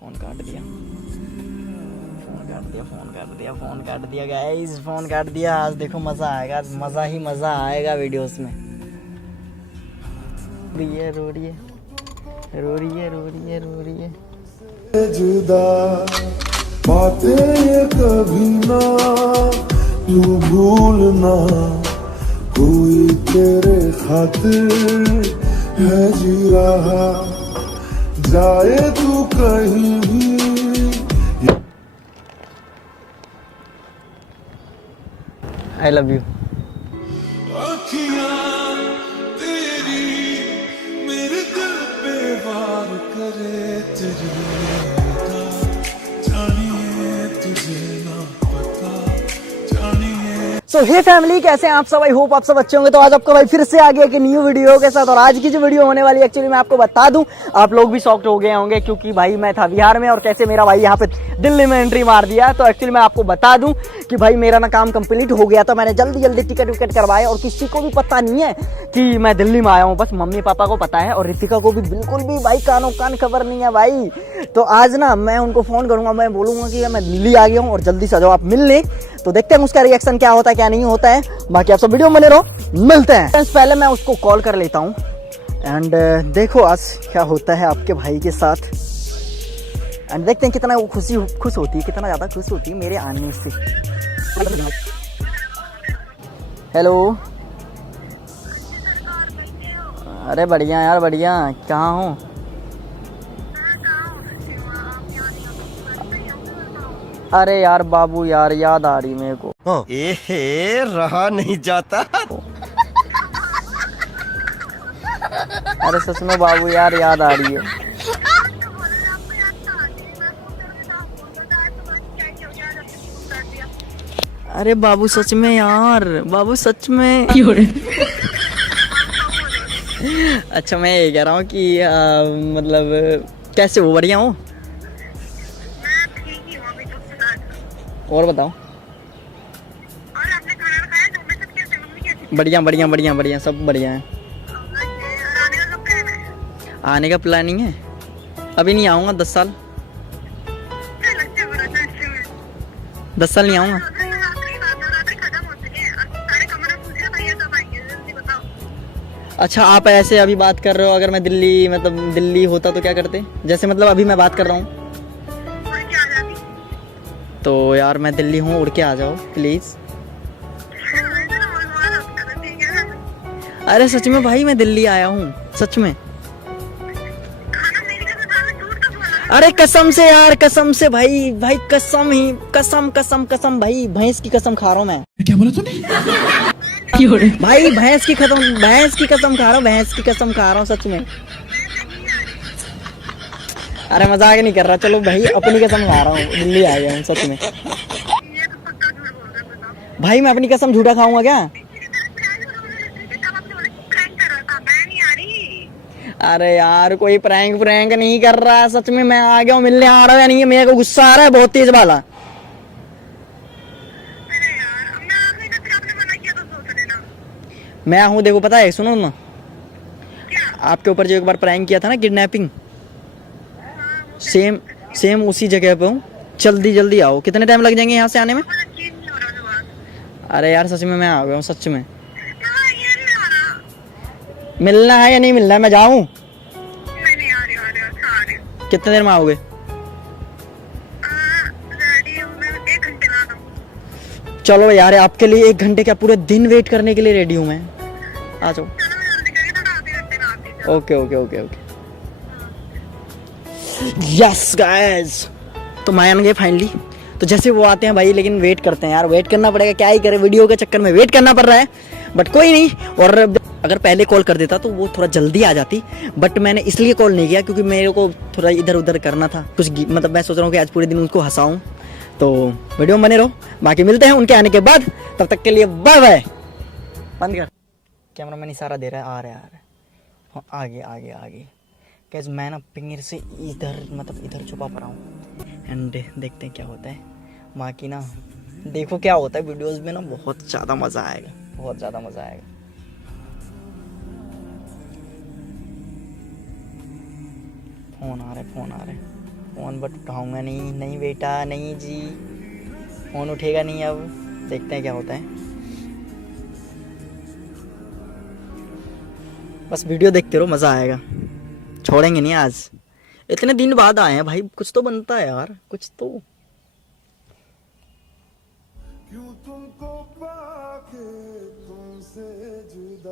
Phone काट दिया, phone काट दिया, फ़ोन काट दिया, फ़ोन काट दिया गाइस, फ़ोन काट दिया। आज देखो मज़ा आएगा, आज मज़ा ही मज़ा आएगा वीडियोस में। रो रही है, रो रही है, रो रही है, रो रही है। जुदा बातें ये कभी ना तू भूलना, कोई तेरे खातिर है जी रहा, जाए तू कहीं भी। आई लव यू। अखियाँ तेरी मेरे दिल पे वार करे, तेरी जानिए तुझे ना पता, जानिए। सो हे फैमिली, कैसे हैं आप सब? आई होप आप सब अच्छे होंगे। तो आज आपका भाई फिर से आ गया एक न्यू वीडियो के साथ। और आज की जो वीडियो होने वाली है, एक्चुअली मैं आपको बता दूं, आप लोग भी शॉक्ड हो गए होंगे, क्योंकि भाई मैं था बिहार में और कैसे मेरा भाई यहाँ पे दिल्ली में एंट्री मार दिया। तो एक्चुअली मैं आपको बता दूं कि भाई मेरा ना काम कंप्लीट हो गया था, मैंने जल्दी जल्दी टिकट विकेट करवाए और किसी को भी पता नहीं है कि मैं दिल्ली में आया हूँ। बस मम्मी पापा को पता है और रितिका को भी बिल्कुल भी भाई कानो कान खबर नहीं है भाई। तो आज ना मैं उनको फोन करूंगा, मैं बोलूंगा कि मैं दिल्ली आ गया हूँ और जल्दी से आ जाओ आप मिलने। तो देखते हैं उसका रिएक्शन क्या होता है क्या नहीं होता है। बाकी आप सब वीडियो में बने रहो, मिलते हैं। पहले मैं उसको कॉल कर लेता हूँ एंड देखो आज क्या होता है आपके भाई के साथ। एंड देखते हैं कितना वो खुश होती है, कितना ज़्यादा खुश होती है मेरे आने से। हेलो, अरे बढ़िया यार, बढ़िया। कहाँ हो? अरे यार बाबू यार, याद आ रही मेरे को। एहे, रहा नहीं जाता। अरे सच में बाबू यार, याद आ रही है। अरे बाबू सच में यार, बाबू सच में। अच्छा मैं ये कह रहा हूँ कि मतलब कैसे हो? बढ़िया हो? और बताओ। बढ़िया बढ़िया बढ़िया बढ़िया, सब बढ़िया है। आने का प्लानिंग है? अभी नहीं आऊँगा, 10 साल, 10 साल नहीं आऊँगा। अच्छा आप ऐसे अभी बात कर रहे हो, अगर मैं दिल्ली मतलब दिल्ली होता तो क्या करते? जैसे मतलब अभी मैं बात कर रहा हूँ तो यार मैं दिल्ली हूँ, उड़ के आ जाओ प्लीज। अरे सच में भाई मैं दिल्ली आया हूँ, सच में। अरे कसम से यार, कसम से भाई, भाई कसम ही, कसम कसम कसम भाई, भैंस की कसम खा रहा हूँ मैं। क्या बोला तूने? भाई भैंस की कसम, भैंस की कसम खा रहा हूँ, भैंस की कसम खा रहा हूँ सच में। अरे मजाक नहीं कर रहा, चलो भाई अपनी कसम खा रहा हूँ, दिल्ली आ गया हूँ सच में। भाई मैं अपनी कसम झूठा खाऊंगा क्या? अरे यार कोई प्रैंक प्रैंक नहीं कर रहा है, सच में मैं आ गया हूँ, मिलने आ रहा है। नहीं मेरे को गुस्सा आ रहा है बहुत तेज वाला। मैं हूँ, देखो पता है, सुनो ना, आपके ऊपर जो एक बार प्रैंक किया था ना, किडनैपिंग, सेम सेम उसी जगह पे हूँ। जल्दी जल्दी आओ। कितने टाइम लग जाएंगे यहाँ से आने में? अरे यार सच में मैं आ गया हूँ, सच में। मिलना है या नहीं मिलना है? मैं जाऊँ? कितने देर में आओगे? चलो यार, आपके लिए 1 घंटे क्या, पूरे दिन वेट करने के लिए रेडी हूँ मैं। आ जाओ। Okay okay okay okay. Yes guys, तो मान गए फाइनली। तो जैसे वो आते हैं भाई, लेकिन वेट करते हैं यार, वेट करना पड़ेगा, क्या ही करे, वीडियो के चक्कर में वेट करना पड़ रहा है, बट कोई नहीं। और अगर पहले कॉल कर देता तो वो थोड़ा जल्दी आ जाती, बट मैंने इसलिए कॉल नहीं किया क्योंकि मेरे को थोड़ा इधर उधर करना था कुछ, मतलब मैं सोच रहा हूँ कि आज पूरे दिन उनको हंसाऊं। तो वीडियो में बने रहो, बाकी मिलते हैं उनके आने के बाद, तब तक के लिए बाय बाय। बंद कर। कैमरा मैन इशारा दे रहा है, आ रहा है आगे आगे आगे। कैसे मैं ना पिंगर से इधर, मतलब इधर छुपा पड़ा हूँ एंड देखते हैं क्या होता है। बाकी ना देखो क्या होता है वीडियोस में ना, बहुत ज़्यादा मज़ा आएगा, बहुत ज़्यादा मज़ा आएगा। फोन आ रहा है, फोन आ रहा है, फ़ोन बट उठाऊंगा नहीं, नहीं बेटा नहीं जी, फ़ोन उठेगा नहीं। अब देखते हैं क्या होता है। बस वीडियो देखते रहो, मज़ा आएगा, छोड़ेंगे नहीं आज। इतने दिन बाद आए हैं भाई, कुछ तो बनता है यार, कुछ तो।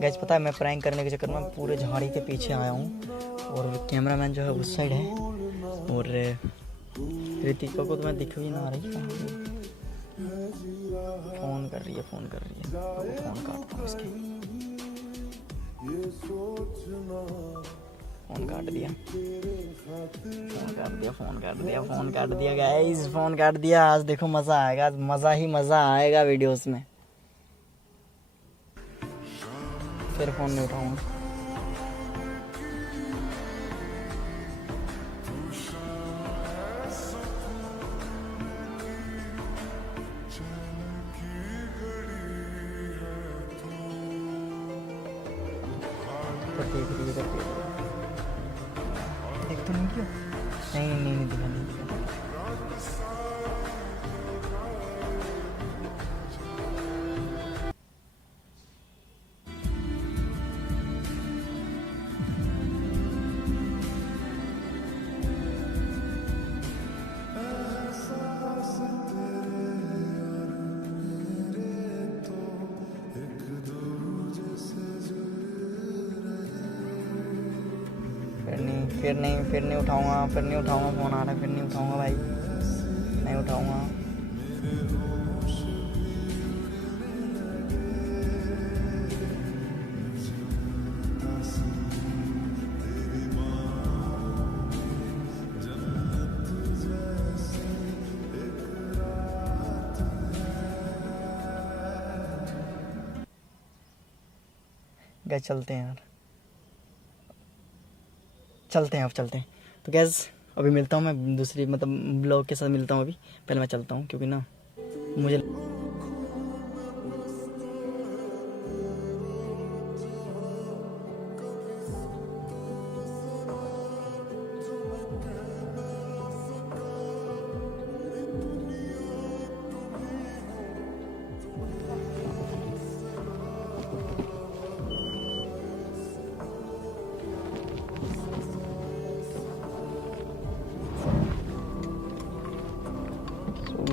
गैस पता है मैं प्रैंक करने के चक्कर में पूरे झाड़ी के पीछे आया हूँ और कैमरामैन जो है उस साइड है और रितिका को तो मैं दिख भी ना रही। फ़ोन कर रही है, फ़ोन कर रही है, फ़ोन काटता हूँ इसकी। फ़ोन काट दिया, फ़ोन काट दिया, फ़ोन काट दिया, फ़ोन काट दिया गाइस, फ़ोन काट दिया। आज देखो मज़ा आएगा, आज मज़ा ही मज़ा आएगा वीडियोस में। फिर फ़ोन नहीं उठाऊंगा। देख तो नहीं क्यों? नहीं दिखा, नहीं दिखा। फिर नहीं उठाऊंगा, फ़ोन आ रहा है, फिर नहीं उठाऊंगा भाई, नहीं उठाऊंगा। गए चलते हैं यार, चलते हैं, अब चलते हैं। तो गैस अभी मिलता हूँ मैं दूसरी मतलब ब्लॉग के साथ मिलता हूँ। अभी पहले मैं चलता हूँ क्योंकि ना मुझे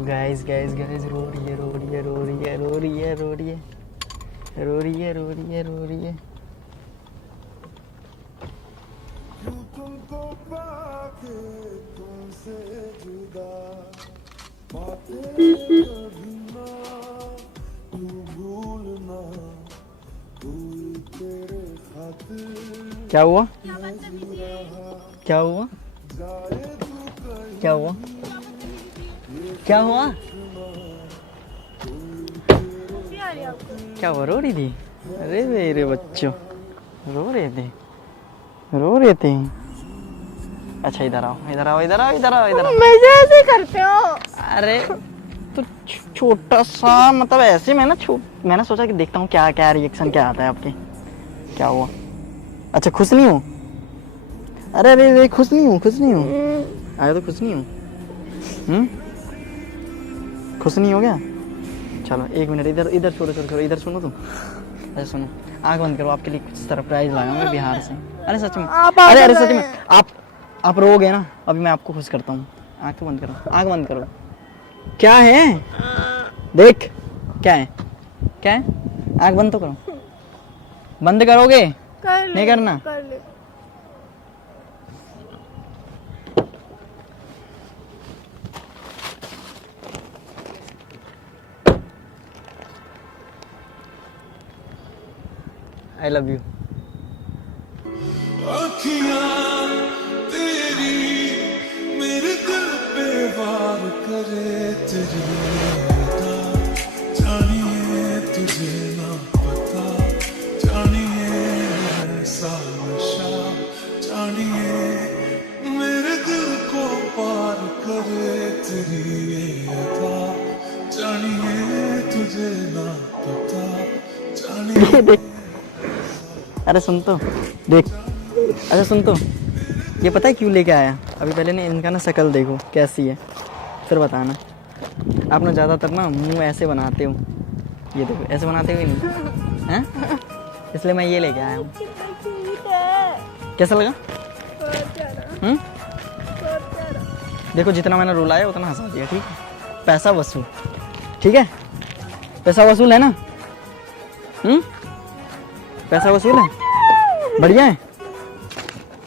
गाइस रो रही है। तुमको पाके तुमसे जुदा बातें कभी ना तू भूलना कोई तेरे खातिर क्या हुआ? क्या हुआ? रो रही थी? अरे मेरे बच्चों, रो रहे थे। अच्छा इधर आओ। मजे ऐसे करते हो? अरे तो छोटा सा मतलब ऐसे में ना मैंने सोचा कि देखता हूँ क्या रिएक्शन क्या आता है आपके। क्या हुआ? अच्छा खुश नहीं हो? अरे खुश नहीं हूँ। अरे तो खुश नहीं हूँ। खुश नहीं हो गया? चलो एक मिनट, इधर छोड़ो, इधर सुनो तुम। अच्छा सुनो, आँख बंद करो, आपके लिए कुछ सरप्राइज लाया हूँ मैं बिहार से। अरे सच में, अरे सच में आप रोगे ना, अभी मैं आपको खुश करता हूँ। आँख बंद करो। क्या है? देख क्या है? आँख बंद तो करो। बंद करोगे? नहीं करना? कर ले। आई लव यू। अखियाँ तेरी मेरे दिल पे वार करे, तेरी अदा जानिए तुझे ना पता, जानिए ऐसा नशा, जानिए मेरे दिल को पार करे, तेरी अदा जानिए तुझे ना पता, जानिए। अरे सुन तो, देख। अच्छा सुन तो, ये पता है क्यों लेके आया? अभी पहले ने इनका ना शक्ल देखो कैसी है, फिर बताना। आप ना ज़्यादातर ना मुंह ऐसे बनाते हो, ये देखो ऐसे बनाते हो नहीं हैं, इसलिए मैं ये लेके आया हूँ। कैसा लगा? देखो जितना मैंने रुलाया उतना हंसा दिया, ठीक है? पैसा वसूल, ठीक है? पैसा वसूल है ना? पैसा वसूल है, बढ़िया है।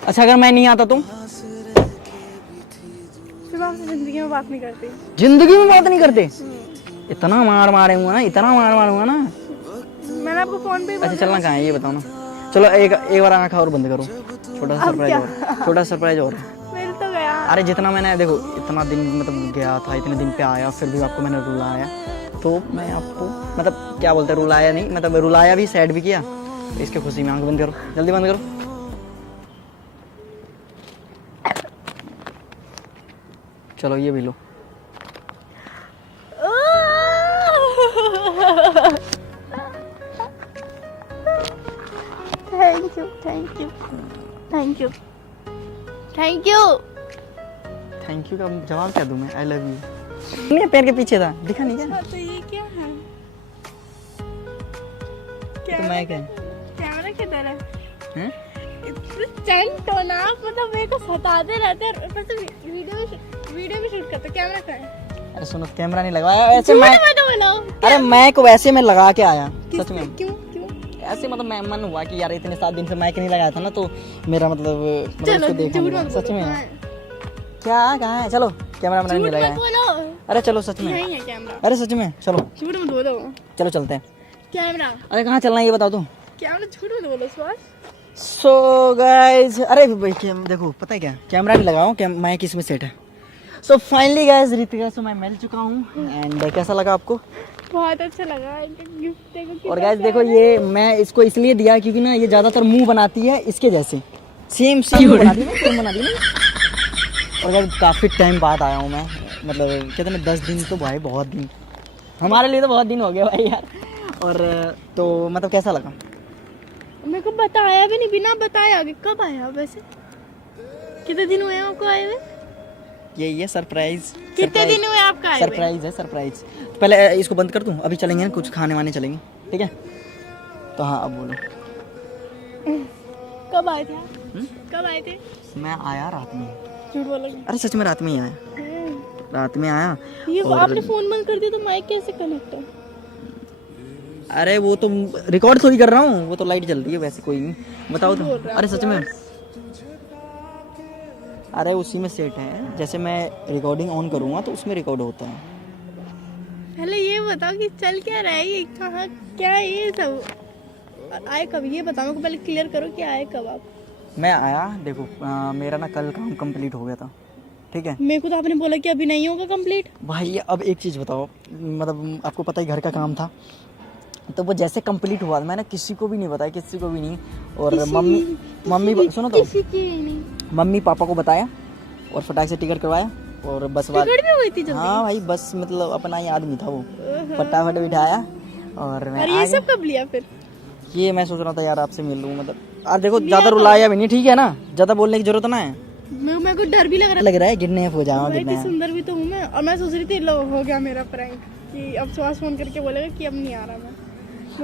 अच्छा अगर मैं नहीं आता तुम? जिंदगी में बात नहीं करती। जिंदगी में बात नहीं करते? इतना मार मारूंगा ना, इतना मार मारूंगा ना। मैंने आपको फोन पे अच्छा चलना कहाँ है ये बताओ ना। चलो एक बार आँख और बंद करो, छोटा सा सरप्राइज और, छोटा सरप्राइज और। मिल तो गया। अरे जितना मैंने देखो इतना दिन मतलब गया था, इतने दिन पे आया, फिर भी आपको मैंने रुलाया, तो मैं आपको मतलब क्या बोलते हैं, रुलाया नहीं मतलब रुलाया भी, सैड भी किया, तो इसके खुशी में आँख बंद करो, जल्दी बंद करो। चलो ये भी लो। Thank you thank you thank you thank you. Thank you का जवाब क्या दूं मैं? I love you. नहीं पैर के पीछे था, दिखा नहीं क्या? तो ये क्या है? तो मैं क्या? कैमरा किधर है? हैं? चैंट हो ना आप, मतलब मेरे को सताते रहते हैं, ऊपर से वीडियो भी शूट करते। कैमरा कहाँ है? अरे सुनो कैमरा नहीं लगाया ऐसे मैं, मत बोलो। अरे मैं को वैसे मैं लगा के आया सच में। क्यों क्यों? ऐसे मतलब मैं मन हुआ कि यार इतने 7 दिन से माइक नहीं लगाया था ना, तो मेरा मतलब चलो उसको देखा झूठ नहीं। मत सच बोलो। में हाँ। क्या कहाँ है? चलो कैमरा मैंने नहीं झूठ मत लगाया। बोलो। अरे चलो सच में, यहीं है कैमरा। अरे सच में चलो, झूठ मत बोलो। चलो चलते हैं। कैमरा अरे कहाँ चलना है ये बताओ तो। कैमरा, झूठ मत बोलो स्वास। सो गाइज, अरे भाई देखो पता है क्या, कैमरा नहीं लगाओ, माइक इसमें सेट है। सो फाइनली गाइज रितिका से मैं मिल चुका हूँ, एंड कैसा लगा आपको? बहुत अच्छा लगा। गिफ्ट देखो। और गाइज देखो ये मैं इसको इसलिए दिया क्योंकि ना ये ज्यादातर मुंह बनाती है इसके जैसे, सेम बनाती है ना, सेम बनाती है ना। और गाइज काफी टाइम बाद आया हूँ मैं, मतलब कहते हैं 10 दिन तो भाई बहुत दिन, हमारे लिए तो बहुत दिन हो गए भाई यार। और तो मतलब कैसा लगा? मेरे को बताया भी नहीं, बिना बताए आगे। कब आया वैसे? कितने दिन हुए आपको आए हुए? ये सरप्राइज। कितने दिन हुए आपका आए हुए? सरप्राइज है, सरप्राइज। पहले इसको बंद कर दूं, अभी चलेंगे ना कुछ खाने वाने चलेंगे, ठीक है? तो हाँ अब बोलो। कब आए थे? कब आए थे? मैं आया रात में। झूठ बोलोगे? अरे सच में रात में ही आया, रात में आया। ये और आपने फोन बंद कर दिया तो माइक कैसे कनेक्ट है? अरे वो तो रिकॉर्ड थोड़ी कर रहा हूँ, वो तो लाइट जल रही है वैसे, कोई नहीं। बताओ तो। अरे सच में, अरे उसी में सेट है, जैसे मैं रिकॉर्डिंग ऑन करूँगा तो उसमें रिकॉर्ड होता है। पहले ये बताओ कि चल क्या रहा है, ये कहाँ क्या है ये सब? और आए कब ये बताओ मेरे को, पहले क्लियर करो कि आए कब आप? मैं आया देखो मेरा ना कल काम कंप्लीट हो गया था, ठीक है? मेरे को तो आपने बोला कि अभी नहीं होगा कंप्लीट। भाई अब एक चीज़ बताओ, मतलब आपको पता ही घर का काम था, तो वो जैसे कंप्लीट हुआ मैंने किसी को भी नहीं बताया, किसी को भी नहीं। और मम्मी सुनो तो, किसी की नहीं। मम्मी पापा को बताया और फटाक से टिकट करवाया और बस बात। टिकट भी हुई थी जल्दी? हाँ भाई बस मतलब अपना ही आदमी था वो, फटाफट बिठाया और मैं और आ ये गया। सब कब लिया फिर? ये मैं सोच रहा था यार आपसे मिल लूँ, मतलब यार देखो ज्यादा रुलाया भी नहीं, ठीक है ना? ज्यादा बोलने की जरूरत ना है। मेरे को डर भी लग रहा है गिरने हो जाओ, रहा गिरने है। सुंदर भी तो हूँ मैं, और मैं सोच रही थी लो हो गया मेरा प्रैंक, कि अब सुहास फोन करके बोलेगा कि अब नहीं आ रहा मैं।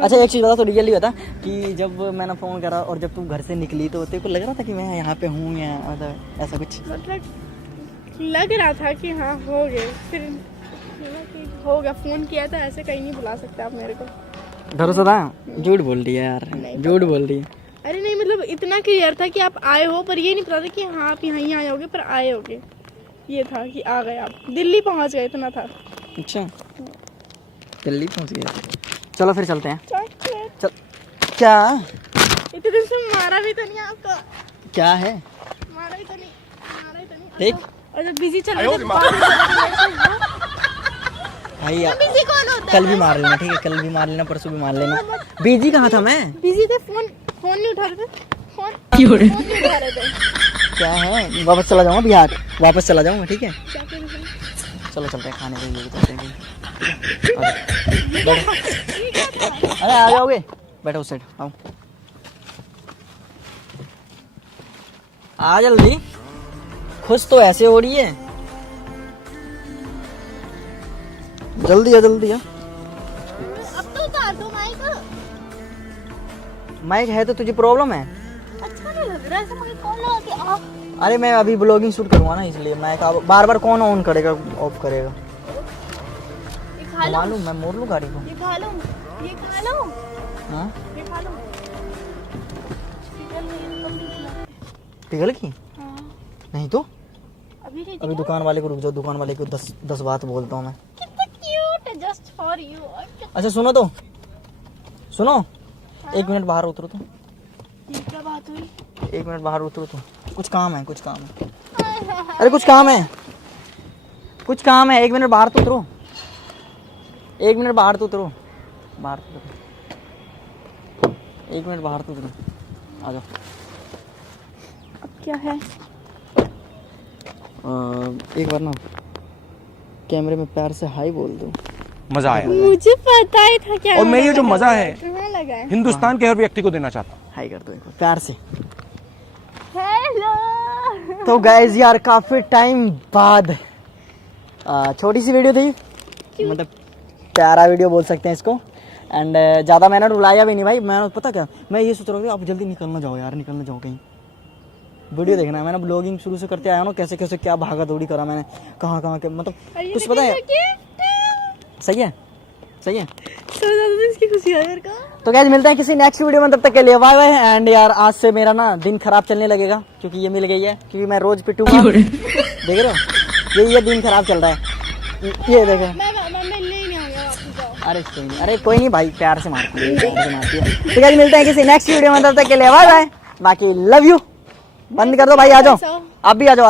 अच्छा एक चीज़ बता, तो रियली बता कि जब मैंने फ़ोन करा और जब तुम घर से निकली तो तेरे को लग रहा था कि मैं यहाँ पे हूँ या मतलब ऐसा कुछ? मतलब लग रहा था कि हाँ हो गए, फिर होगा। फोन किया था, ऐसे कहीं नहीं बुला सकते आप मेरे को। भरोसा था? झूठ बोल रही है यार, झूठ बोल रही है। अरे नहीं मतलब इतना क्लियर था कि आप आए हो, पर ये नहीं पता था कि हाँ आप यहाँ ही आए होगे, पर आए होगे। ये था कि आ गए आप, दिल्ली पहुँच गए, इतना था। अच्छा दिल्ली पहुँच गए, चलो फिर चलते हैं। चल क्या इतने दिन से मारा भी तो नहीं आपको? क्या है? मारा ही तो नहीं, मारा ही तो नहीं। देख और जब बिजी चल रहे थे भाई बिजी कौन होता है? कल भी मार लेना, ठीक है? कल भी मार लेना, परसों भी मार लेना। बिजी कहाँ था मैं? बिजी थे, फोन नहीं उठा रहे थे। फोन नहीं उठा रहे थे। क्या है, वापस चला जाऊंगा बिहार, वापस चला जाऊंगा, ठीक है? क्या कर रहे थे? चलो चलते हैं खाने के लिए, चलते हैं। अरे आ जाओगे, बैठो उस साइड, आओ आ जल्दी। खुश तो ऐसे हो रही है। जल्दी आ जल्दी आ। अब तो उतार दो माइक। माइक है तो तुझे प्रॉब्लम है? अच्छा नहीं लग रहा है ऐसे मुझे कौन लगा कि आप। अरे मैं अभी ब्लॉगिंग शूट करूँगा ना, इसलिए माइक बार बार कौन ऑन करेगा ऑफ करेगा। ये खा लो, मालूम मैं मोड़ लूँ गाड़ी को। ये खा लो, ये खा लो, हाँ ये खा लो। चिकन में कम नहीं खिला। पिघल की हाँ, नहीं तो अभी नहीं अभी दुकान वाले को रुक जाओ, दुकान वाले को 10 बात बोलता हूँ मैं। कितना क्यूट है, जस्ट फॉर यू। अच्छा सुनो तो सुनो, 1 मिनट बाहर उतरो तो, ये क्या बात हुई? 1 मिनट बाहर उतरो तो, कुछ काम है, कुछ काम है। अरे कुछ काम है, कुछ काम है, 1 मिनट बाहर तो उतरो, 1 मिनट बाहर तो उतरो, बाहर तो उतरो, 1 मिनट बाहर तो उतरो, आ जाओ। अब क्या है? एक बार ना कैमरे में प्यार से हाय बोल दो। मजा आया। मुझे पता ही था क्या। और मैं ये जो मजा है कहाँ लगा है? हिंदुस्तान के हर व्यक्ति को देना चाहता हूँ। हाय कर दो एक बार प्यार से। हेलो। तो गाइस यार काफी टाइम बाद छोटी सी वीडियो थी, मतलब प्यारा वीडियो बोल सकते हैं इसको। एंड ज़्यादा मैंने रुलाया भी नहीं भाई। मैं पता क्या, मैं ये सोच रहा था आप जल्दी निकलना जाओ यार, निकलना जाओ कहीं, वीडियो देखना है। मैंने ब्लॉगिंग शुरू से करते आया ना, कैसे कैसे क्या भागा दौड़ी करा मैंने, कहाँ कहाँ के, मतलब कुछ पता है। सही है, सही है। इसकी खुशी है मेरे को। तो गाइस मिलते हैं किसी नेक्स्ट वीडियो में, तब तक के लिए बाय बाय। एंड यार आज से मेरा ना दिन खराब चलने लगेगा क्योंकि ये मिल गई है, क्योंकि मैं रोज पिटूंगा। देख रहे हो ये दिन खराब चल रहा है, ये देखो। मैं मिलने ही नहीं आऊंगा, वापस जाओ। अरे कोई नहीं, अरे कोई नहीं भाई, प्यार से मारती है, प्यार से मारती है। तो गाइस मिलते हैं किसी नेक्स्ट वीडियो में, तब तक के लिए बाय बाय। बाकी लव यू। बंद कर दो भाई, आ जाओ, आप भी आ जाओ।